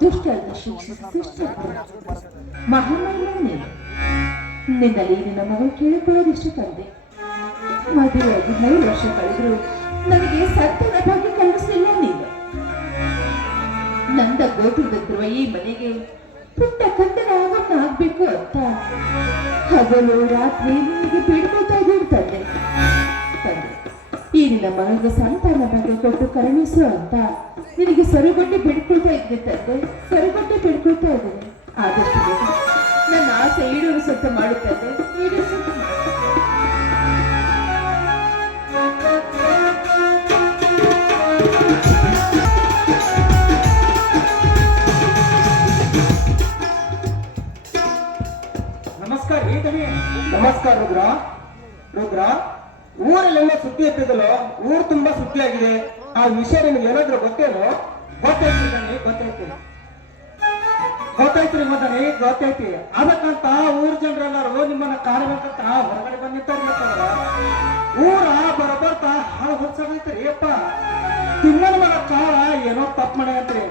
ದುಷ್ಟರನ್ನು ಶಿಕ್ಷಿಸಿ ಶಿಷ್ಟರು ಮಹಾಮಹಿಮೆ ನಿನ್ನಲ್ಲಿ ನಿನ್ನ ಮಗಳು ಕೇಳಿಕೊಳ್ಳೋದಿಷ್ಟು ತಂದೆ. ಮದುವೆಯಾಗಿ 3 ವರ್ಷ ಕಳೆದರೂ ನನಗೆ ಸತ್ಯದ ಬಗ್ಗೆ ಕಲಿಸಲಿಲ್ಲ ನೀನು. ನಂದ ಗೋತ್ರದಲ್ಲಿರುವ ಈ ಮನೆಗೆ ಪುಟ್ಟ ಕಂದನ ಆಗಮನ ಆಗ್ಬೇಕು ಅಂತ ಹಗಲು ರಾತ್ರಿ ನಿನಗೆ ಬೇಡ್ಕೊಳ್ತಾ ಇದ್ದೀನಿ ತಂದೆ. ಈ ನಿನ್ನ ಮಗಳಿಗೆ ಸಂತಾನ ಬಗ್ಗೆ ಕೊಟ್ಟು ಕರುಣಿಸು ಅಂತ ನಿನಗೆ ಸರುಗಟ್ಟೆ ಬೇಡ್ಕೊಳ್ತಾ ಇದ್ದೆ ತಂದೆ, ಸರುಗಟ್ಟೆ ಬೇಡ್ಕೊಳ್ತಾ ಇದ್ದೇನೆ. ಆದಷ್ಟು ಬೇಗ ನನ್ನ ಆಸೆ ಈಡೇರಿಸುತ್ತ ಮಾಡುತ್ತದೆ, ಈಡೇರಿಸುತ್ತ ನಮಸ್ಕಾರ. ನಮಸ್ಕಾರ ರುದ್ರ. ರುದ್ರ, ಊರಲ್ಲೆಲ್ಲ ಸುದ್ದಿ ಎತ್ತಿದಲ್ಲ, ಊರು ತುಂಬಾ ಸುದ್ದಿ ಆಗಿದೆ. ಆ ವಿಷಯ ನಿಮ್ಗೆ ಏನಾದ್ರೂ ಗೊತ್ತೇನೋ? ಗೊತ್ತೈತಿ ಬನ್ನಿ, ಗೊತ್ತೈತ್ರಿ ಮದನಿ, ಗೊತ್ತೈತಿ. ಅದಕ್ಕಂತ ಊರ್ ಜನರೆಲ್ಲರೂ ನಿಮ್ಮನ್ನ ಕಾಣಬೇಕಂತ ಹೊರಗಡೆ ಬಂದಿರ್ತಾರ. ಊರ ಬರಬರ್ತಾ ಹಾಳು ಹೊತ್ಸಾಗೈತ್ರಿ ಅಪ್ಪ. ತಿಮ್ಮನ ಮಗ ಕಾಳ ಏನೋ ತಪ್ಪು ಮಾಡೈತ್ರಿ.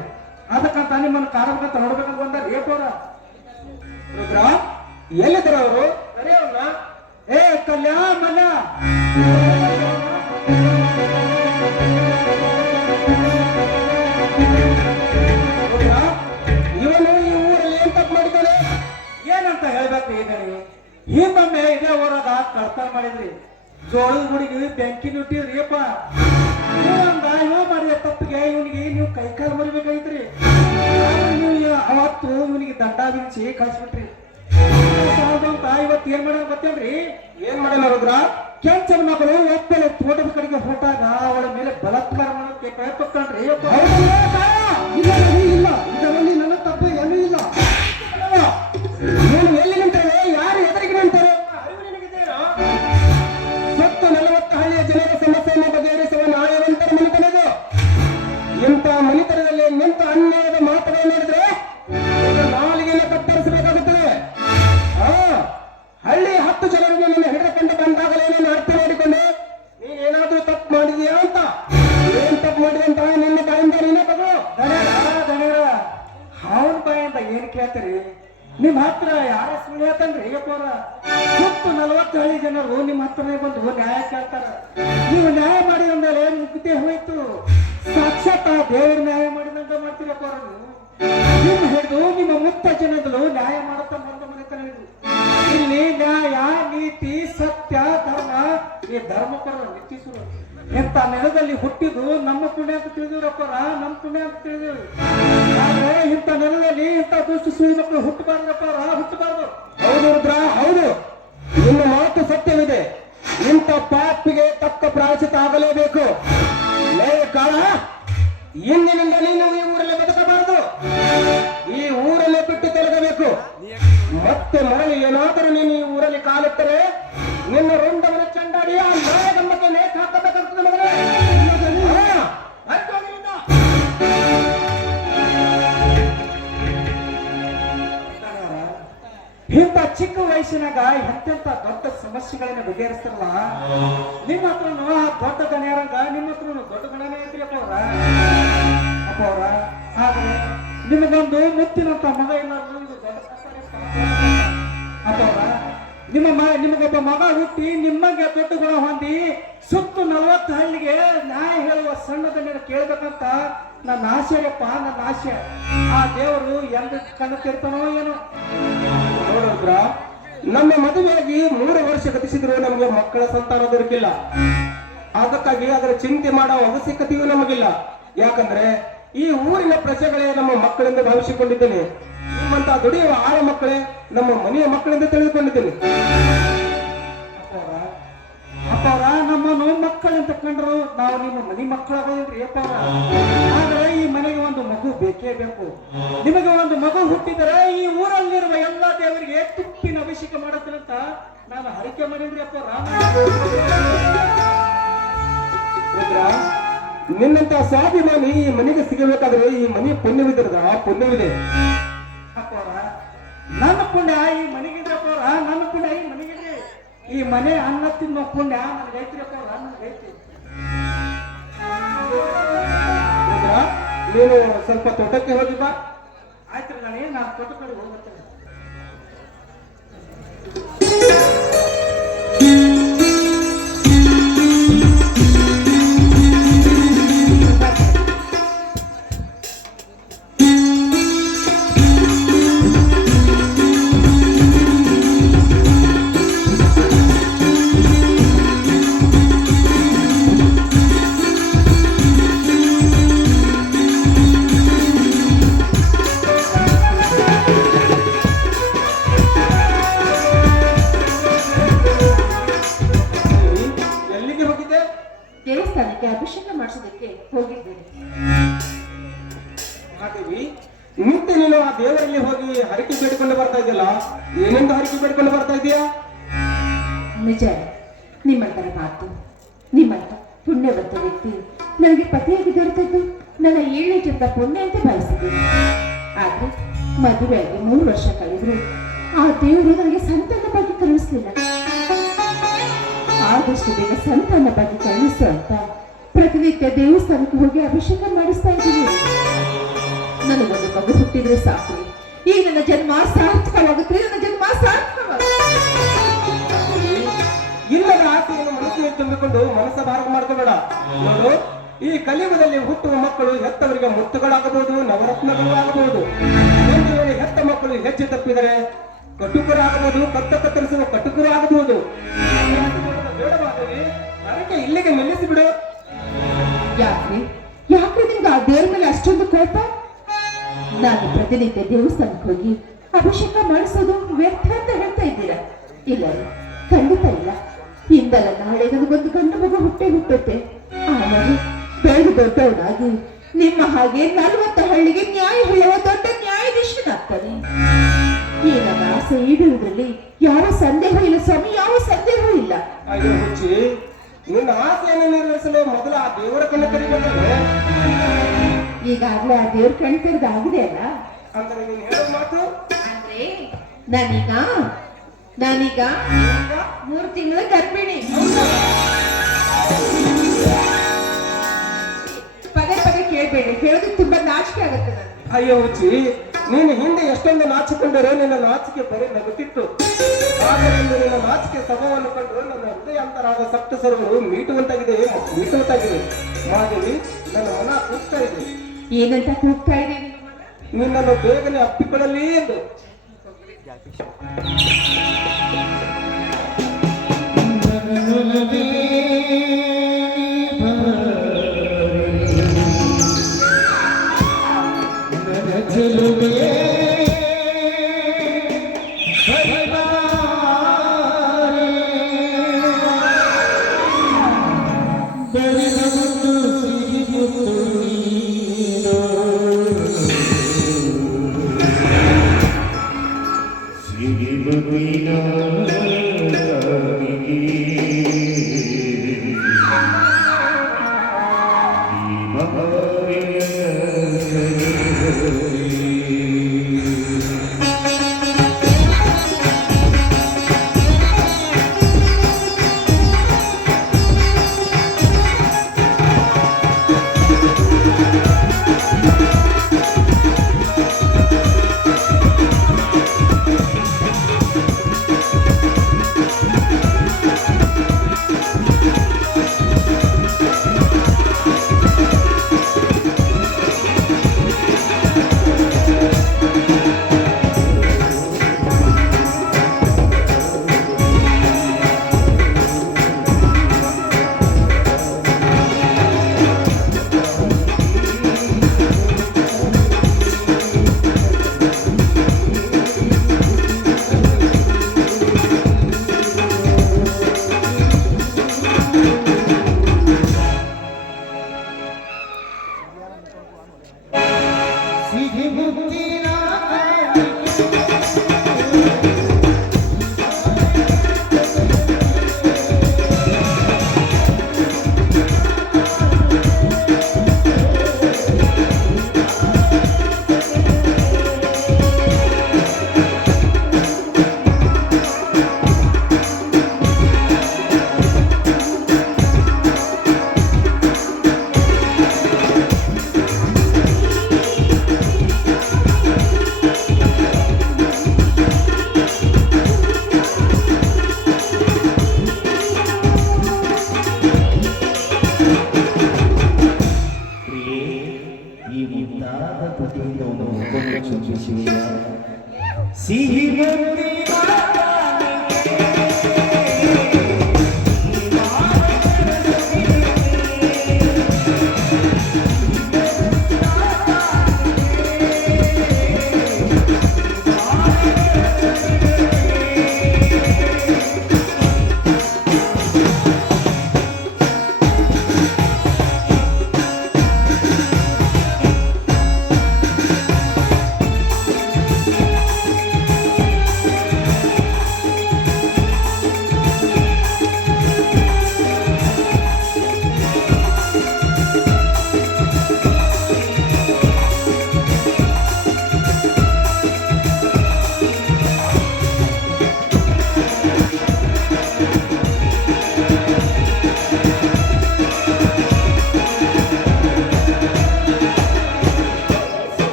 ಅದಕ್ಕಂತ ನಿಮ್ಮನ್ನ ಕಾಣಬೇಕಂತ ನೋಡ್ಬೇಕಂತ ಬಂದಾರ ಏಪೋರ. ರುದ್ರ, ಎಲ್ಲಿದ್ರ ಅವರು? ಕರೆಯವ್ರನ್ನ. ಏ ಕಲ್ಯಾಣ ಮಲ್ಲ, ಇವನು ಈ ಊರಲ್ಲಿ ಏನ್ ತಪ್ಪು ಮಾಡಿದ್ದಾನೆ? ಹೇಳ್ಬೇಕು ಇದೀನಿ ಹಿಂದೊಮ್ಮೆ ಇದೇ ಊರಾಗ ಕಳ್ತನ ಮಾಡಿದ್ರಿ ಜೋಳದ ಗುಡಿಗೆ ಬೆಂಕಿ ನುಟ್ಟಿದ್ರಿಯಪ್ಪ ಇವ ಮಾಡಿದ ತಪ್ಪಿಗೆ ಇವನಿಗೆ ನೀವು ಕೈಕಾಲು ಮರಿಬೇಕಾಗಿತ್ರಿ ನೀವು ಅವತ್ತು ಇವನಿಗೆ ದಂಡ ವಿಧಿಸಿ ಕಳಿಸ್ಬಿಟ್ರಿ ಅಂತ ಇವತ್ತು ಏನ್ ಮಾಡ್ಯಾರ ಗೊತ್ತೇನ್ರಿ ಏನ್ ಮಾಡ್ಯಾರ ಹೋದ್ರ ಕೆಂಚನ ಮಗಳು ಒಪ್ಪಲೆ ತೋಟದ ಕಡೆಗೆ ಹೊರಟಾಗ ಅವಳ ಮೇಲೆ ಬಲಾತ್ಕಾರ ಮಾಡೋಕೆ ಪ್ರಯತ್ನ ಕಂಡ್ರಿ ಇಲ್ಲ ಇದರಲ್ಲಿ ನನ್ನ ತಪ್ಪು ಏನೂ ಇಲ್ಲ ನೀನು ಎಲ್ಲಿ ನಿಂತರೆ ಯಾರು ಎದುರಿಗೆ ನಿಂತಾರೆ ಸತ್ತು 40 ಹಳ್ಳಿಯ ಜನರ ಸಮಸ್ಯೆಯನ್ನು ಬಗೆಹರಿಸುವ ನ್ಯಾಯವಂತರ ಮನೆತನದು ಇಂಥ ಮನೆತನದಲ್ಲಿ ನಿಂತ ಅನ್ಯಾಯದ ಮಾತುಗಳನ್ನು ಹೇಳಿದ್ರೆ ನಾಲಿಗೆಯನ್ನು ಕತ್ತರಿಸಬೇಕಾಗುತ್ತದೆ ಹಳ್ಳಿ 10 ಜನರಿಗೆ ನಿನ್ನ ಹಿಡಿದುಕೊಂಡು ಬಂದಾಗಲೇ ನೀನು ಅರ್ಥ ಮಾಡಿಕೊಂಡು ನೀನೇನಾದ್ರೂ ತಪ್ಪು ಮಾಡಿದೀಯಾ ಅಂತ ಏನ್ ತಪ್ಪು ಮಾಡಿದೆ ಅಂತ ನಿನ್ನ ಬಾಯಿಂದ ನೀನೇ ತಗೋ ದಣಿಯರ ಅವನ ಬಾಯಿಂದ ಏನ್ ಕೇಳ್ತೀರಿ ನಿಮ್ ಹತ್ರ ಯಾರ ಸುಳ್ಳು ಹೇಳ್ತಾನ್ರಿ ಹೇಗಪ್ಪವ್ರ ಸುತ್ತು 40 ಹಳ್ಳಿ ಜನರು ನಿಮ್ಮ ಹತ್ರನೇ ಬಂದು ನ್ಯಾಯ ಕೇಳ್ತಾರ ನೀವು ನ್ಯಾಯ ಮಾಡಿದ ಮೇಲೆ ಮುಗ್ದೇ ಹೋಯ್ತು ಸಾಕ್ಷಾತ್ ದೇವ್ರ ನ್ಯಾಯ ಮಾಡಿದಂಗ ಮಾಡ್ತೀರಪ್ಪ ನಿಮ್ಮ ಹಿಡಿದು ನಿಮ್ಮ ಮುಕ್ತ ಜನಗಳು ನ್ಯಾಯ ಮಾಡುತ್ತಾ ಬಂದ ಮನೆತನ ಇದು ಇಲ್ಲಿ ನ್ಯಾಯ ನೀತಿ ಸತ್ಯ ಧರ್ಮ ಈ ಧರ್ಮಪರ ನಿಟ್ಟಿಸುವರು ಎಂತ ನೆಲದಲ್ಲಿ ಹುಟ್ಟಿದ್ದು ನಮ್ಮ ಪುಣ್ಯ ಅಂತ ತಿಳಿದಿರಪ್ಪರ ನಮ್ಮ ಪುಣ್ಯ ಅಂತ ತಿಳಿದಿರು ಆದ್ರೆ ಇಂಥ ನೆಲದಲ್ಲಿ ಇಂಥ ದುಷ್ಟ ಸುಳ್ಳು ಮಕ್ಕಳು ಹುಟ್ಟಬಾರ್ದಪ್ಪರ ಹುಟ್ಟಬಾರ್ದು ಹೌದು ರುದ್ರ ಹೌದು ನಿಮ್ಮ ಮಾತು ಸತ್ಯವಿದೆ ಇಂಥ ಪಾಪಿಗೆ ತಕ್ಕ ಪ್ರಾಯಶ್ಚಿತ್ತ ಆಗಲೇಬೇಕು ಕಾಲ ಇಂದಿನಿಂದ ನೀನು ಈ ಊರಲ್ಲಿ ಬದುಕಬಾರದು ಈ ಊರಲ್ಲೇ ಬಿಟ್ಟು ತೊಲಗಬೇಕು ಮತ್ತೆ ಮರಳಿ ಏನಾದರೂ ನೀನು ಈ ಊರಲ್ಲಿ ಕಾಲಿಟ್ಟರೆ ನಿನ್ನ ರುಂಡವನ್ನು ಚಂಡಾಡಿ ಆ ನಾಯಕಮ್ಮಕ್ಕೆ ನೇತು ಹಾಕಬೇಕಾಗ್ತದೆ ಮಗನೇ ಇಂಥ ಚಿಕ್ಕ ವಯಸ್ಸಿನಾಗ ಎಂತೆಂತ ದೊಡ್ಡ ಸಮಸ್ಯೆಗಳನ್ನ ಬಗೆಹರಿಸ್ತಾರಲ್ಲ ನಿಮ್ಮ ಹತ್ರನು ಆ ದೊಡ್ಡ ಗಣ್ಯರಂಗ ನಿಮ್ಮ ಹತ್ರನು ದೊಡ್ಡ ಗಣನೆ ಐತ್ರಿ ಅಪ್ಪ ಅವ್ರ ಆದ್ರೆ ನಿಮಗೊಂದು ಮುತ್ತಿನಂತ ಮಗ ಇಲ್ಲ ಇದು ದೊಡ್ಡ ಅಪ್ಪ ಅವ್ರ ನಿಮಗೊಬ್ಬ ಮಗ ಹುಟ್ಟಿ ನಿಮಗೆ ದೊಡ್ಡ ಗುಣ ಹೊಂದಿ ಸುತ್ತು 40 ಹಳ್ಳಿಗೆ ನ್ಯಾಯ ಹೇಳುವ ಸಣ್ಣದನ್ನ ಕೇಳ್ಬೇಕಂತ ನನ್ನ ಆಸೆಯಪ್ಪ ನನ್ನ ಆಸೆ ಆ ದೇವರು ಎಂದು ಕಣ್ಣು ತಿರ್ತಾನೋ ಏನೋ ನೋಡಿದ್ರ ನಮ್ಮ ಮದುವೆಯಾಗಿ 3 ವರ್ಷ ಗತಿಸಿದ್ರು ನಮಗೆ ಮಕ್ಕಳ ಸಂತಾನ ದೊರಕಿಲ್ಲ ಅದಕ್ಕಾಗಿ ಅದರ ಚಿಂತೆ ಮಾಡೋ ಅವಶ್ಯಕತೆಯೂ ನಮಗಿಲ್ಲ ಯಾಕಂದ್ರೆ ಈ ಊರಿನ ಪ್ರಜೆಗಳೇ ನಮ್ಮ ಮಕ್ಕಳೆಂದು ಭಾವಿಸಿಕೊಂಡಿದ್ದೇನೆ ನಿಮ್ಮಂತ ದುಡಿಯುವ ಆಳ ಮಕ್ಕಳೇ ನಮ್ಮ ಮನೆಯ ಮಕ್ಕಳೆಂದು ತಿಳಿದುಕೊಂಡಿದ್ದೇನೆ ಅಪ್ಪವ್ರ ನಮ್ಮನ್ನು ಮಕ್ಕಳಂತ ಕಂಡ್ರು ನಾವು ನಿಮ್ಮ ಮನೆ ಮಕ್ಕಳಾಗೋದ್ರಿ ಅಪ್ಪವ್ರ ಆದ್ರೆ ಈ ಮನೆಗೆ ಒಂದು ಮಗು ಬೇಕೇ ಬೇಕು ನಿಮಗೆ ಒಂದು ಮಗು ಹುಟ್ಟಿದರೆ ಈ ಊರಲ್ಲಿರುವ ಎಲ್ಲಾ ದೇವರಿಗೆ ತುಪ್ಪಿನ ಅಭಿಷೇಕ ಮಾಡುತ್ತಂತ ನಾನು ಹರಿಕೆ ಮಾಡಿದ್ರಿ ಅಪ್ಪವ್ರ ನಿನ್ನಂತ ಸ್ವಾಭಿಮಾನಿ ಈ ಮನೆಗೆ ಸಿಗಬೇಕಾದ್ರೆ ಈ ಮನೆ ಪುಣ್ಯವಿದ್ರದ ಪುಣ್ಯವಿದೆ ಅಪ್ಪವ್ರ ನನ್ನ ಪುಣ್ಯ ಈ ಮನೆಗಿದೆ ಅಪ್ಪವ್ರ ನನ್ನ ಪುಣ್ಯ ಈ ಮನೆಗಿದೆ ಈ ಮನೆ ಅನ್ನ ತಿನ್ನೋ ಪುಣ್ಯ ನನಗೈತ್ರಿ ಅಪ್ಪವ್ರ ನನಗೈತಿ ನೀನು ಸ್ವಲ್ಪ ತೋಟಕ್ಕೆ ಹೋಗಿ ಬಾ ಆಯ್ತು ನಾನು ತೋಟ ಕಡೆ ಹೋಗ್ಬರ್ತೇನೆ ದೇವಸ್ಥಾನಕ್ಕೆ ಅಭಿಷೇಕ ಮಾಡಿಸೋದಕ್ಕೆ ಹೋಗಿದ್ದೇನೆ. ಹಾಗಾಗಿ ಮತ್ತೆ ನೀನು ಆ ದೇವರಲ್ಲಿ ಹೋಗಿ ಹರಕೆ ಬೇಡಿಕೊಂಡು ಬರ್ತಾ ಇದೆಯಲ್ಲ, ಏನೆಂದು ಹರಕೆ ಬೇಡಿಕೊಂಡು ಬರ್ತಾ ಇದೆಯಾ? ನಿಜ, ನಿಮ್ಮಂತರ ಮಾತು, ನಿಮ್ಮಂತ ಪುಣ್ಯವಂತ ವ್ಯಕ್ತಿ ನನಗೆ ಪತಿಯಾಗಿ ದೊರೆತದ್ದು ನನ್ನ 7ನೇ ಜನ್ಮ ಪುಣ್ಯ ಅಂತ ಭಾವಿಸಿದ್ದೇನೆ. ಆದ್ರೆ ಮದುವೆಯಾಗಿ 3 ವರ್ಷ ಕಳೆದ್ರು ಆ ದೇವರು ನನಗೆ ಸಂತಾನ ಬಗ್ಗೆ ಕರುಣಿಸಲಿಲ್ಲ. ಆದಷ್ಟು ಬೇಗ ಸಂತಾನ ಬಗ್ಗೆ ಕರುಣಿಸು ಅಂತ ಪ್ರತಿನಿತ್ಯ ದೇವಸ್ಥಾನಕ್ಕೆ ಹೋಗಿ ಅಭಿಷೇಕ ಮಾಡಿಸ್ತಾ ಇದ್ದೀನಿ. ನನಗೊಂದು ಮಗು ಹುಟ್ಟಿದ್ರೆ ಸಾಕು, ಈಗ ನನ್ನ ಜನ್ಮ ಸಾರ್ಥಕವಾಗುತ್ತೆ, ನನ್ನ ಜನ್ಮ ಸಾರ್ಥಕವಾಗುತ್ತೆ. ಇಲ್ಲದ ಆಸೆಯನ್ನು ಮನಸ್ಸಿನಲ್ಲಿ ತುಂಬಿಕೊಂಡು ಮನಸ್ಸ ಭಾರ ಮಾಡ್ಕೋಬೇಡ. ನೋಡು, ಈ ಕಲಿಯುಗದಲ್ಲಿ ಹುಟ್ಟುವ ಮಕ್ಕಳು ಹೆತ್ತವರಿಗೆ ಮುತ್ತುಗಳಾಗಬಹುದು, ನವರತ್ನಗಳು ಆಗಬಹುದು. ಒಂದು ವೇಳೆ ಹೆತ್ತ ಮಕ್ಕಳು ಹೆಜ್ಜೆ ತಪ್ಪಿದರೆ ಕಟುಕರು ಆಗಬಹುದು, ಕತ್ತ ಕತ್ತರಿಸುವ ಕಟುಕರು ಆಗಬಹುದು. ಬೇಡವಾದರೆ ಅದಕ್ಕೆ ಇಲ್ಲಿಗೆ ನಿಲ್ಲಿಸಿ ಬಿಡು. ಯಾಕ್ರಿ ಯಾಕ್ರಿ ನಿಮ್ಗೆ ಆ ದೇವ್ರ ಮೇಲೆ ಅಷ್ಟೊಂದು ಕೋಪ? ನಾನು ಪ್ರತಿನಿತ್ಯ ದೇವಸ್ಥಾನಕ್ಕೆ ಹೋಗಿ ಅಭಿಷೇಕ ಮಾಡಿಸೋದು ವ್ಯರ್ಥ ಅಂತ ಹೇಳ್ತಾ ಇದ್ದೀರಾ? ಇಲ್ಲ ರೀ, ಖಂಡಿತ ಇಲ್ಲ. ಇಂದಲ್ಲ ನಾಳೆ ನನಗೊಂದು ಗಂಡು ಮಗು ಹುಟ್ಟುತ್ತೆ. ಆ ಮಗು ಬೆಳೆದು ದೊಡ್ಡವನಾಗಿ ನಿಮ್ಮ ಹಾಗೆ 40 ಹಳ್ಳಿಗೆ ನ್ಯಾಯ ಹೇಳುವ ದೊಡ್ಡ ನ್ಯಾಯಾಧೀಶನಾಗ್ತಾನೆ. ಈ ನನ್ನ ಆಸೆ ಈಡುವುದರಲ್ಲಿ ಯಾವ ಸಂದೇಹ ಇಲ್ಲ ಸ್ವಾಮಿ, ಯಾವ ಸಂದೇಹ ಇಲ್ಲ. ಅಯ್ಯೋ ಹುಚ್ಚಿ, ನಿನ್ನ ಆಸೆಯನ್ನು ನೆರವೇರಿಸಲು ಮೊದಲು ಆ ದೇವರ ಕಣ್ಣು ಕರಿಬೇಕಂದ್ರೆ. ಈಗಾಗಲೇ ಆ ದೇವ್ರ ಕಣ್ ತೆರೆದಾಗಿದೆ ಅಲ್ಲ. ಅಂದ್ರೆ ನೀನು ಹೇಳೋ ಮಾತು ಅಂದ್ರೆ ನಾನೀಗ 3 ತಿಂಗಳ ಗರ್ಭಿಣಿ. ಪದೇ ಪದೇ ಕೇಳ್ಬೇಡಿ, ಹೇಳೋದು ತುಂಬಾ ನಾಚಿಕೆ ಆಗುತ್ತೆ ನನಗೆ. ಅಯ್ಯೋ ಹುಚ್ಚಿ, ನೀನು ಹಿಂದೆ ಎಷ್ಟೊಂದು ನಾಚಿಕೊಂಡರೂ ನಿನ್ನ ನಾಚಿಕೆ ಬರೀ ನಗುತ್ತಿತ್ತು. ಆದರೆ ನಿನ್ನ ನಾಚಿಕೆ ಸ್ವಭಾವವನ್ನು ಕಂಡು ನನ್ನ ಹೃದಯಾಂತರಾದ ಸಪ್ತ ಸರ್ವರು ಮೀಟುವಂತಾಗಿದೆ. ಮಾದೇವಿ, ನನ್ನ ಮನ ಕೂಗ್ತಾ ಇದೆ. ಏನಂತ ಕೂಗ್ತಾ ಇದೆ ನಿಮ್ಮ ಮನ? ನಿನ್ನನ್ನು ಬೇಗನೆ ಅಪ್ಪಿಕೊಳ್ಳಲಿ ಎಂದು. ಸಿರಿಮಗುವಿನ